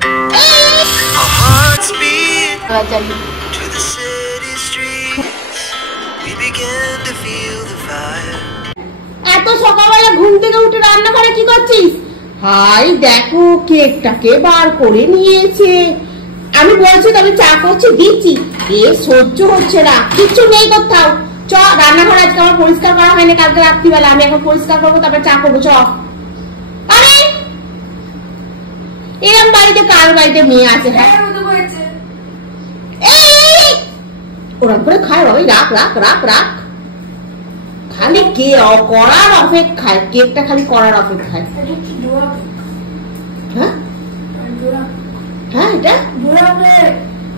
এত সকালবেলা ঘুম থেকে উঠে রান্না করে কি করছিস? হাই দেখো কেকটাকে বার করে নিয়েছে। আমি বলছি তবে চা করছি দিচ্ছি, এ সহ্য হচ্ছে না, কিচ্ছু নেই কোথাও। চ রান্নাঘর আজকে আমার পরিষ্কার করা হয়নি কালকে রাত্রিবেলা, আমি এখন পরিষ্কার করবো তারপর চা করবো। চ আরে এরম বাড়িতে কার বাড়িতে মেয়ে আছে? হ্যাঁ ওরম করে খায় ওই রাখ রাখ রাখ রাখ, খালি কে করার অপেক্ষায়, কেকটা খালি করার অপেক্ষায়। হ্যাঁ হ্যাঁ এটা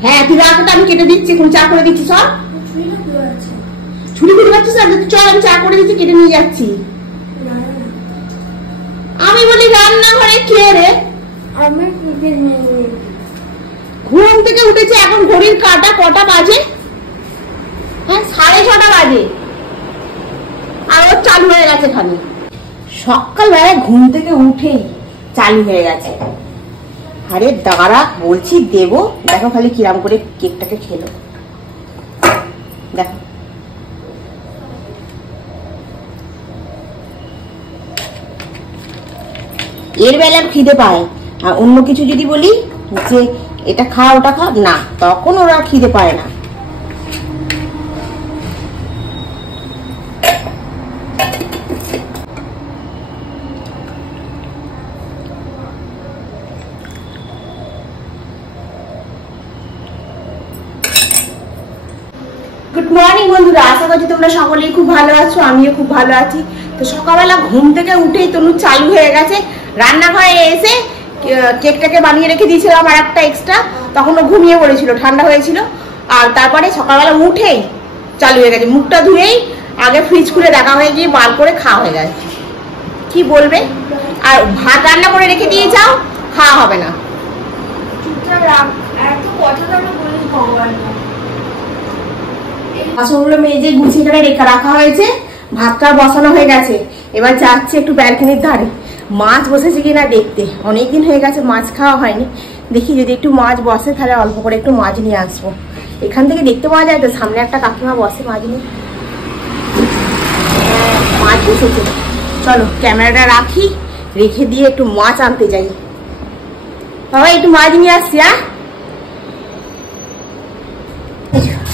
হ্যাঁ তুই রাখটা আমি কেটে দিচ্ছি, এখন চা করে দিচ্ছি। সব ছুরি কেটে পাচ্ছিস না? চল আমি চা করে দিচ্ছি, কেটে নিয়ে যাচ্ছি। আমি বলি রান্নাঘরে কে রে? ঘুম থেকে উঠেছে, এখন ঘড়ির কাঁটা কটা বাজে? হ্যাঁ 6:30 বাজে, আর ওর চালু হয়ে গেছে খালি। সকালবেলায় ঘুম থেকে উঠেই চালু হয়ে গেছে। আরে দাঁড়া বলছি দেবো, দেখো খালি কিরাম করে কেকটাকে খেলো। দেখো এর বেলা খিদে পায়, আর অন্য কিছু যদি বলি যে এটা খা ওটা খা, না তখন ওরা খিদে পায় না। গুড মর্নিং বন্ধুরা, আশা করছি তোমরা সকলেই খুব ভালো আছো, আমিও খুব ভালো আছি। তো সকালবেলা ঘুম থেকে উঠেই তনু চালু হয়ে গেছে রান্নাঘরে এসে। কেকটাকে বানিয়ে রেখে দিয়েছিলাম আর একটা এক্সট্রা, তখন ও ঘুমিয়ে পড়েছিল, ঠান্ডা হয়েছিল। আর তারপরে সকালবেলা উঠেই চালু হয়ে গেছে, মুখটা ধুয়েই আগে ফ্রিজ খুলে দেখা হয়ে গিয়ে বার করে খাওয়া হয়ে গেছে। কি বলবে? আর ভাত রান্না করে রেখে দিয়ে যাও, খাওয়া হবে না। বাসনগুলো মেজে গুছিয়ে রেখে রাখা হয়েছে, ভাতটা বসানো হয়ে গেছে। এবার যাচ্ছে একটু ব্যালকনির ধারে, মাছ বসেছে কিনা দেখতে। অনেকদিন হয়ে গেছে মাছ খাওয়া হয়নি, দেখি যদি একটু মাছ বসে তাহলে অল্প করে একটু মাছ নিয়ে আসবো। এখান থেকে দেখতে পাওয়া যায় তো, সামনে একটা কাকিমা বসে মাছ নিয়ে। মাছ বসেছে, চলো ক্যামেরাটা রাখি, রেখে দিয়ে একটু মাছ আনতে যাই। বাবা একটু মাছ নিয়ে আসছি। হ্যাঁ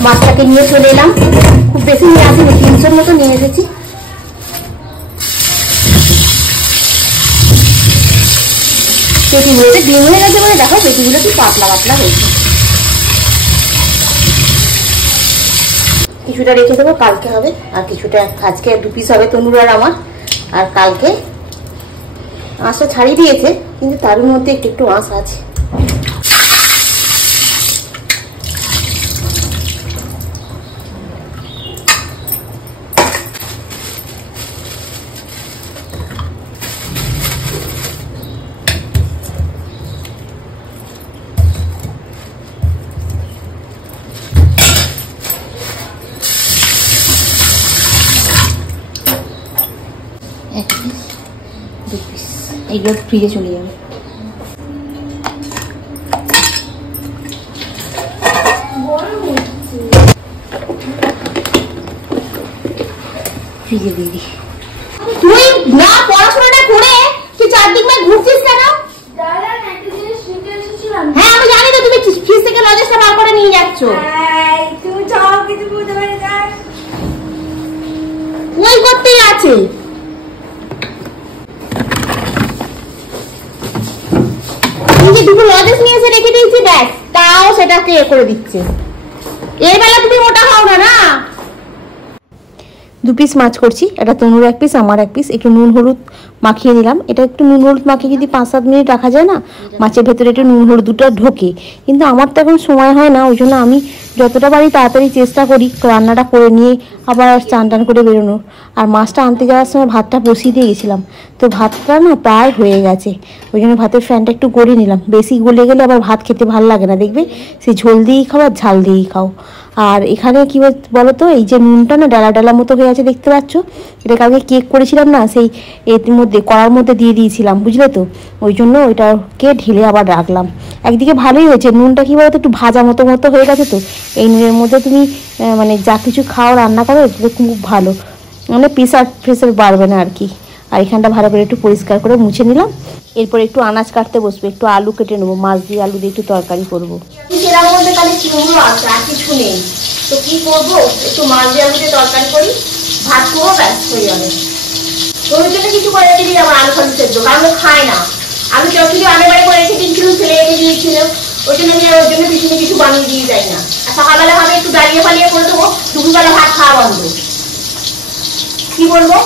মাছটাকে নিয়ে চলে এলাম, খুব বেশি নিয়ে আসিনি, 300-র মতো নিয়ে এসেছি। পেটিগুলোতে ডিম হয়ে গেছে বলে দেখো পেটিগুলো কি পাতলা পাতলা হয়েছে। কিছুটা রেখে দেবো, কালকে হবে। আর কিছুটা আজকে 2 পিস হবে তনুর আর আমার। আর কালকে আঁশটা ছাড়িয়ে দিয়েছে, কিন্তু তার মধ্যে একটু একটু আঁশ আছে। এগুলো ফ্রিজে চলে যাবে। ফ্রিজে দিয়ে দিই। তুই না পড়াশোনাটা করে তুই চারদিক দিয়ে ঘুরছিস কেন? হ্যাঁ আমি জানি তো, তুমি ফ্রিজ থেকে লজেসটা বার করে নিয়ে যাচ্ছ। ওই করতেই আছে। দুটো লজেস নিয়ে এসে রেখে দিয়েছি, দেখ তাও সেটাকে করে দিচ্ছে। এর বেলা তুমি মোটা খাও না। না 2 পিস মাছ করছি, এটা তনুর 1 পিস আমার 1 পিস। একটু নুন হলুদ মাখিয়ে নিলাম। এটা একটু নুন হলুদ মাখিয়ে যদি 5-7 মিনিট রাখা যায় না, মাছের ভেতরে একটু নুন হলুদটা ঢোকে। কিন্তু আমার তো এখন সময় হয় না, ওই জন্য আমি যতটা পারি তাড়াতাড়ি চেষ্টা করি রান্নাটা করে নিয়ে আবার চান টান করে বেরোনোর। আর মাছটা আনতে যাওয়ার সময় ভাতটা বসিয়ে দিয়ে গেছিলাম, তো ভাতটা না প্রায় হয়ে গেছে। ওই জন্য ভাতের ফ্যানটা একটু গড়িয়ে নিলাম। বেশি গলে গেলে আবার ভাত খেতে ভালো লাগে না, দেখবে সেই ঝোল দিয়েই খাও আর ঝাল দিয়েই খাও। আর এখানে কি বলো তো, এই যে নুনটা না ডালা ডালা মতো হয়ে আছে দেখতে পাচ্ছ, এটা কালকে কেক করেছিলাম না, সেই এর মধ্যে কড়ার মধ্যে দিয়ে দিয়েছিলাম, বুঝলে তো, ওই জন্য ওইটাকে ঢেলে আবার রাখলাম। একদিকে ভালোই হয়েছে, নুনটা কি বলতো একটু ভাজা মতো মতো হয়ে গেছে। তো এই নুনের মধ্যে তুমি মানে যা কিছু খাও রান্না করো, এটা খুব ভালো, মানে প্রেসার বাড়বে না আর কি। আর এখানটা ভালো করে একটু পরিষ্কার করে মুছে নিলাম। এরপর একটু আনাজ কাটতে বসবো, একটু আলু কেটে নেবো, মাছ দিয়ে আলু দিয়ে একটু তরকারি করবো। আর কিছু নেই তো কি করবো, একটু মাছ দিয়ে আলু দিয়ে তরকারি করি, ভাত করবো, ব্যাস হয়ে যাবে। ওর জন্য কিছু করে রেখে দিই, আমার আলু ফালু সেদ্ধ, কারণ ও খায় না। আলু চচ্চড়ি আগেবারে করে রেখে দিয়েছিল, ছেলে রেখে দিয়েছিল, ওই জন্য ওর জন্য পিছনে কিছু বানিয়ে দিয়ে যায় না। আর সকালবেলা ভাবে একটু দাঁড়িয়ে ফালিয়ে করে দেবো, দুপুরবেলা ভাত খাওয়া বন্ধ। কি বলবো,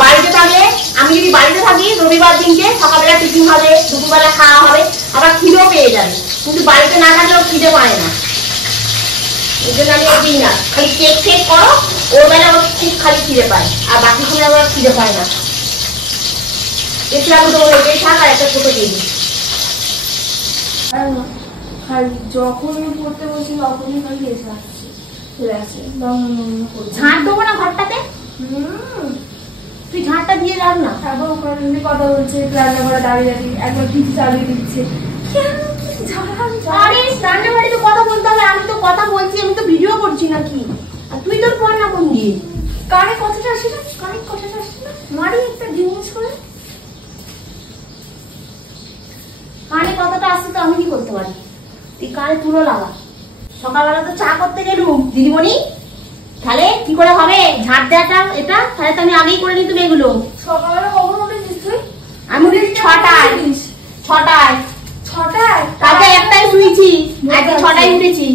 বাড়িতে থাকলে, আমি যদি বাড়িতে থাকি রবিবার দিনকে সকালবেলা টিফিন হবে, দুপুরবেলা খাওয়া হবে, আবার খিদেও পেয়ে যাবে। কিন্তু বাড়িতে না থাকলেও খিদে পায় না, এই জন্য আমি দিই না। খালি কেক ফেক করো, ওর বেলা ওর ঠিক খালি খিদে পায়, আর বাকি সময় আবার খিদে পায় না। দেখলাম তো ওইটাই থাক, আর একটা ছোট দিয়ে দিই। যখন আমি পড়তে বসি তখনই খালি এসে আসছে, চলে আসে। ঝাঁট দেবো না ঘরটাতে, তুই ঝাঁটটা দিয়ে রাখ না। তারপর ওখানে কথা বলছে, রান্নাঘরে দাঁড়িয়ে দাঁড়িয়ে একবার কিছু চালিয়ে দিচ্ছে। আরে রান্নাঘরে তো কথা বলতে হবে, আমি তো কথা বলছি, আমি তো ভিডিও করছি নাকি, আর তুই তোর পর না কোন দিয়ে কানে কথাটা আসে না, কানে কথাটা আসে না, মারি একটা জিনিস করে কানে কথাটা আসছে তো আমি কি করতে পারি, তুই কানে তুলো লাগা। সকালবেলা তো চা করতে গেলুম দিদিমণি, তাহলে কি করে হবে ঝাঁট দেওয়াটা, এটা তাহলে তো আমি আগেই করে নিতুম এগুলো। সকালবেলা কখন উঠেছিস তুই? আমি উঠেছি 6টায়। 6টায়? 6টায়? কালকে 1টায় শুয়েছি, আজকে 6টায় উঠেছি।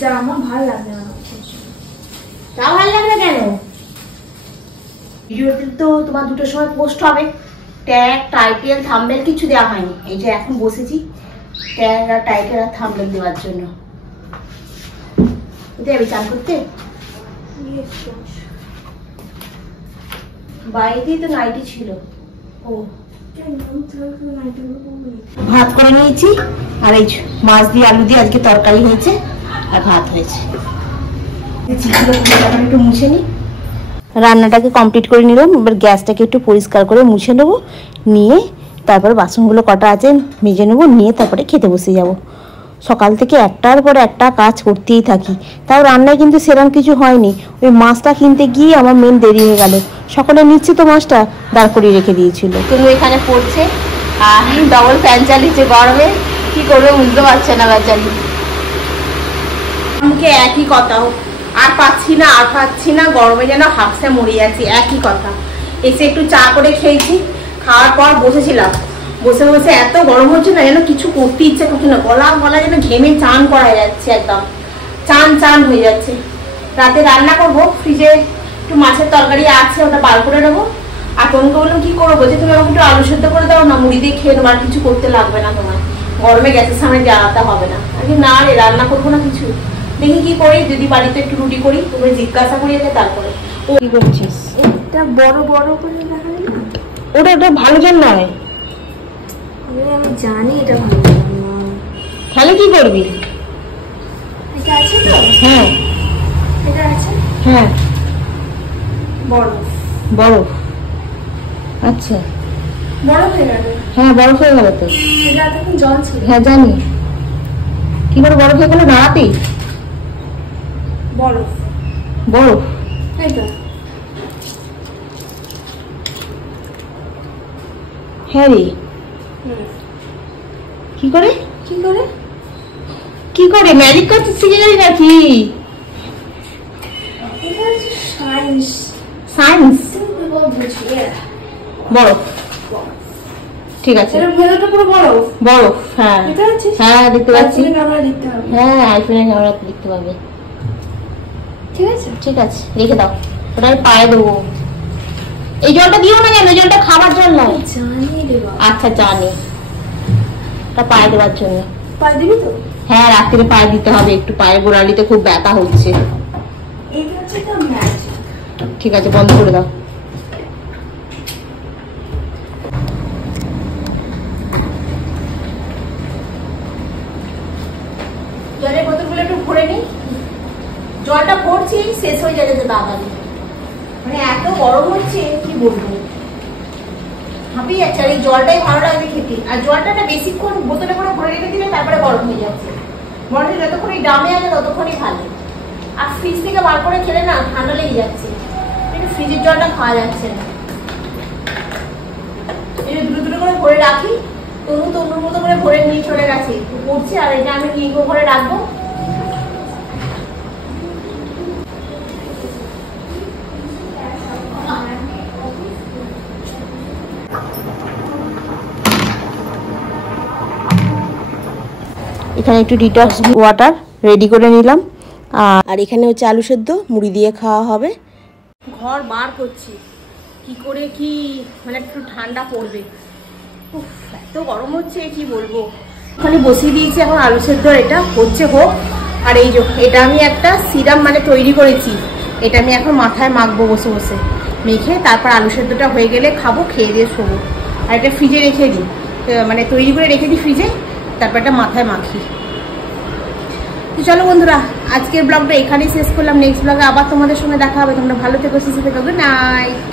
যা, আমার ভালো লাগে না। তা ভালো লাগবে কেন? ভিডিওতে তো তোমার 2টোর সময় পোস্ট হবে, ট্যাগ টাইটেল থাম্বনেল কিছু দেওয়া হয়নি। এই যে এখন বসেছি ট্যাগ আর টাইটেল আর থাম্বনেল দেওয়ার জন্য। যাবি চান করতে? বাইরেই তো নাইটি ছিল। ও ভাত করে নিয়েছি, আর এই মাছ দিয়ে আলু দিয়ে আজকে তরকারি হয়েছে, আর ভাত হয়েছে। একটু মুছে নিই, রান্নাটাকে কমপ্লিট করে নিলাম। এবার গ্যাসটাকে একটু পরিষ্কার করে মুছে নেবো, নিয়ে তারপরে বাসনগুলো কটা আছে মেজে নেবো, নিয়ে তারপরে খেতে বসে যাব। সকাল থেকে একটার পর একটা কাজ করতেই থাকি, তাও রান্নায় কিন্তু সেরকম কিছু হয়নি। ওই মাছটা কিনতে গিয়ে আমার মেন দেরি হয়ে গেল, সকলে নিচ্ছে তো মাছটা, দাঁড় করিয়ে রেখে দিয়েছিল। কিন্তু এখানে পড়ছে আর ডবল ফ্যান চালিয়েছে গরমে, কি করবে বুঝতে পারছে না বেচারি। আমাকে একই কথা, আর পাচ্ছি না আর পাচ্ছি না, গরমে যেন হাফসে মরে যাচ্ছি, একই কথা। এসে একটু চা করে খেয়েছি, খাওয়ার পর বসেছিলাম, বসে বসে এত গরম হচ্ছে না, যেন কিছু করতে ইচ্ছে করছে না, গলা যেন ঘেমে চান করা যাচ্ছে, একদম চান হয়ে যাচ্ছে। রাতে রান্না করব, ফ্রিজে একটু মাছের তরকারি আছে, ওটা বার করে নেবো। আর তনুকে বললাম কি করবো, বলছে তুমি আমাকে একটু আলু সেদ্ধ করে দাও না, মুড়ি দিয়ে খেয়ে নেবো, আর কিছু করতে লাগবে না তোমার, গরমে গ্যাসের সামনে জ্বালাতে হবে না। আগে না রে, রান্না করবো না কিছু, দেখি কি করি, যদি বাড়িতে একটু রুটি করি, তুমি জিজ্ঞাসা করি আগে তারপরে। ও কি করছিস? এটা বড় বড় করে দেখা যায় না, ওটা ভালো জান নয়। আমি জানি এটা ভালো নয়, তাহলে কি করবি? এটা আছে তো? হ্যাঁ এটা আছে, হ্যাঁ বরফ। আচ্ছা বরফ হয়ে গেল। হ্যাঁ বরফ হয়ে গেল তো। এটা এতক্ষণ জল ছিল। হ্যাঁ জানি, কি করে বরফ হয়ে গেল? নাড়াতেই বরফ এই তো। হ্যাঁ রে, কি করে ম্যাজিক করছিস, শিখে গেলি নাকি? সায়েন্স বরফ, ঠিক আছে বরফ। হ্যাঁ হ্যাঁ দেখতে পাচ্ছি, হ্যাঁ আইফোনের ক্যামেরাতে দেখতে পাবে। ঠিক আছে রেখে দাও, ওটা আমি পায়ে দেবো। এই জলটা দিও না কেন, এই জলটা খাবার জল নয়। আচ্ছা জানি, ওটা পায়ে দেওয়ার জন্য। পায়ে দিবি তো? হ্যাঁ রাত্রে পায়ে দিতে হবে, একটু পায়ের গোড়ালিতে খুব ব্যথা হচ্ছে। ঠিক আছে বন্ধ করে দাও। জলের বোতলগুলো একটু ভরে নিই, জলটা ভরছি শেষ হয়ে যাবে তো তাড়াতাড়ি, মানে এত গরম হচ্ছে কি বলবো। হাঁপিয়ে যাচ্ছে। আর এই জলটাই ভালো লাগবে খেতে, আর জলটা না বেশিক্ষণ বোতলে করে ভরে রেখে দিলে তারপরে গরম হয়ে যাচ্ছে। মনে হয় যতক্ষণ এই ড্রামে আছে ততক্ষণই ভালো। আর ফ্রিজ থেকে বার করে খেলে না ঠান্ডা লেগে যাচ্ছে, কিন্তু ফ্রিজের জলটা খাওয়া যাচ্ছে না। এই দুটো দুটো করে ভরে রাখি, তনুর মতো করে ভরে নিয়ে চলে গেছে পড়ছে, আর এটা আমি নিয়ে করে রাখবো। এখানে একটু ডিটক্স ওয়াটার রেডি করে নিলাম, আর এখানে হচ্ছে আলু সেদ্ধ মুড়ি দিয়ে খাওয়া হবে। ঘর বার করছি কি করে, কি মানে একটু ঠান্ডা পড়বে। উফ, এত গরম হচ্ছে কি বলবো। ওখানে বসিয়ে দিয়েছি এখন আলু সেদ্ধ, এটা হচ্ছে হোক। আর এই যে এটা আমি একটা সিরাম মানে তৈরি করেছি, এটা আমি এখন মাথায় মাখবো বসে বসে, মেখে তারপর আলু সেদ্ধটা হয়ে গেলে খাবো, খেয়ে দিয়ে শোবো। আর এটা ফ্রিজে রেখে দিই, মানে তৈরি করে রেখে দিই ফ্রিজে, তারপর এটা মাথায় মাখি। তো চলো বন্ধুরা, আজকের ব্লগটা এখানেই শেষ করলাম। নেক্সট ব্লগে আবার তোমাদের সঙ্গে দেখা হবে। তোমরা ভালো থেকো, সুস্থ থেকো। Good night.